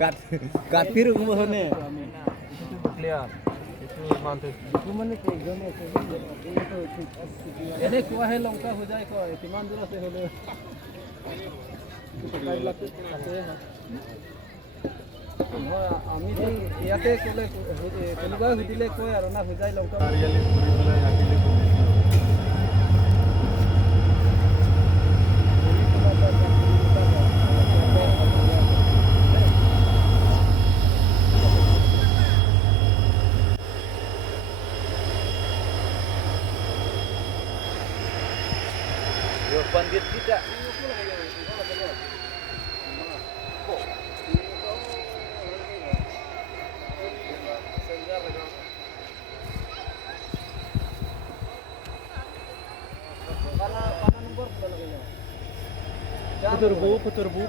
Kat kat biru mohonnya. Itu clear. Itu mantap. Ini kuah longka हो जाए को इतमान दूर से होले আমি তো ইয়াতে কলে কোনোবাই সুধিলে কয় আৰু না হৈ যায় লংকা pandit kita Puturbu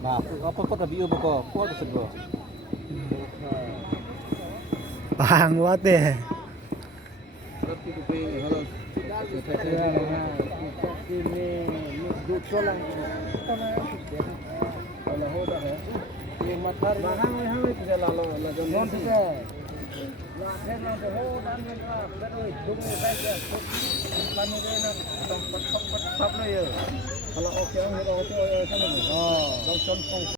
Nah, apa kok tabi ubo ko? Ko ada sego. Bang buat deh. Tapi tu pe halos. Ini duduk solang. Kalau hoda है. ये मथर mahang mahang itu lalu lajon. Non juga. Lah kena ho dan mereka beroi dungu saja. Panu dena tempat tempat sab lo ya. Kalau okey orang itu okey sana. Oh, langsung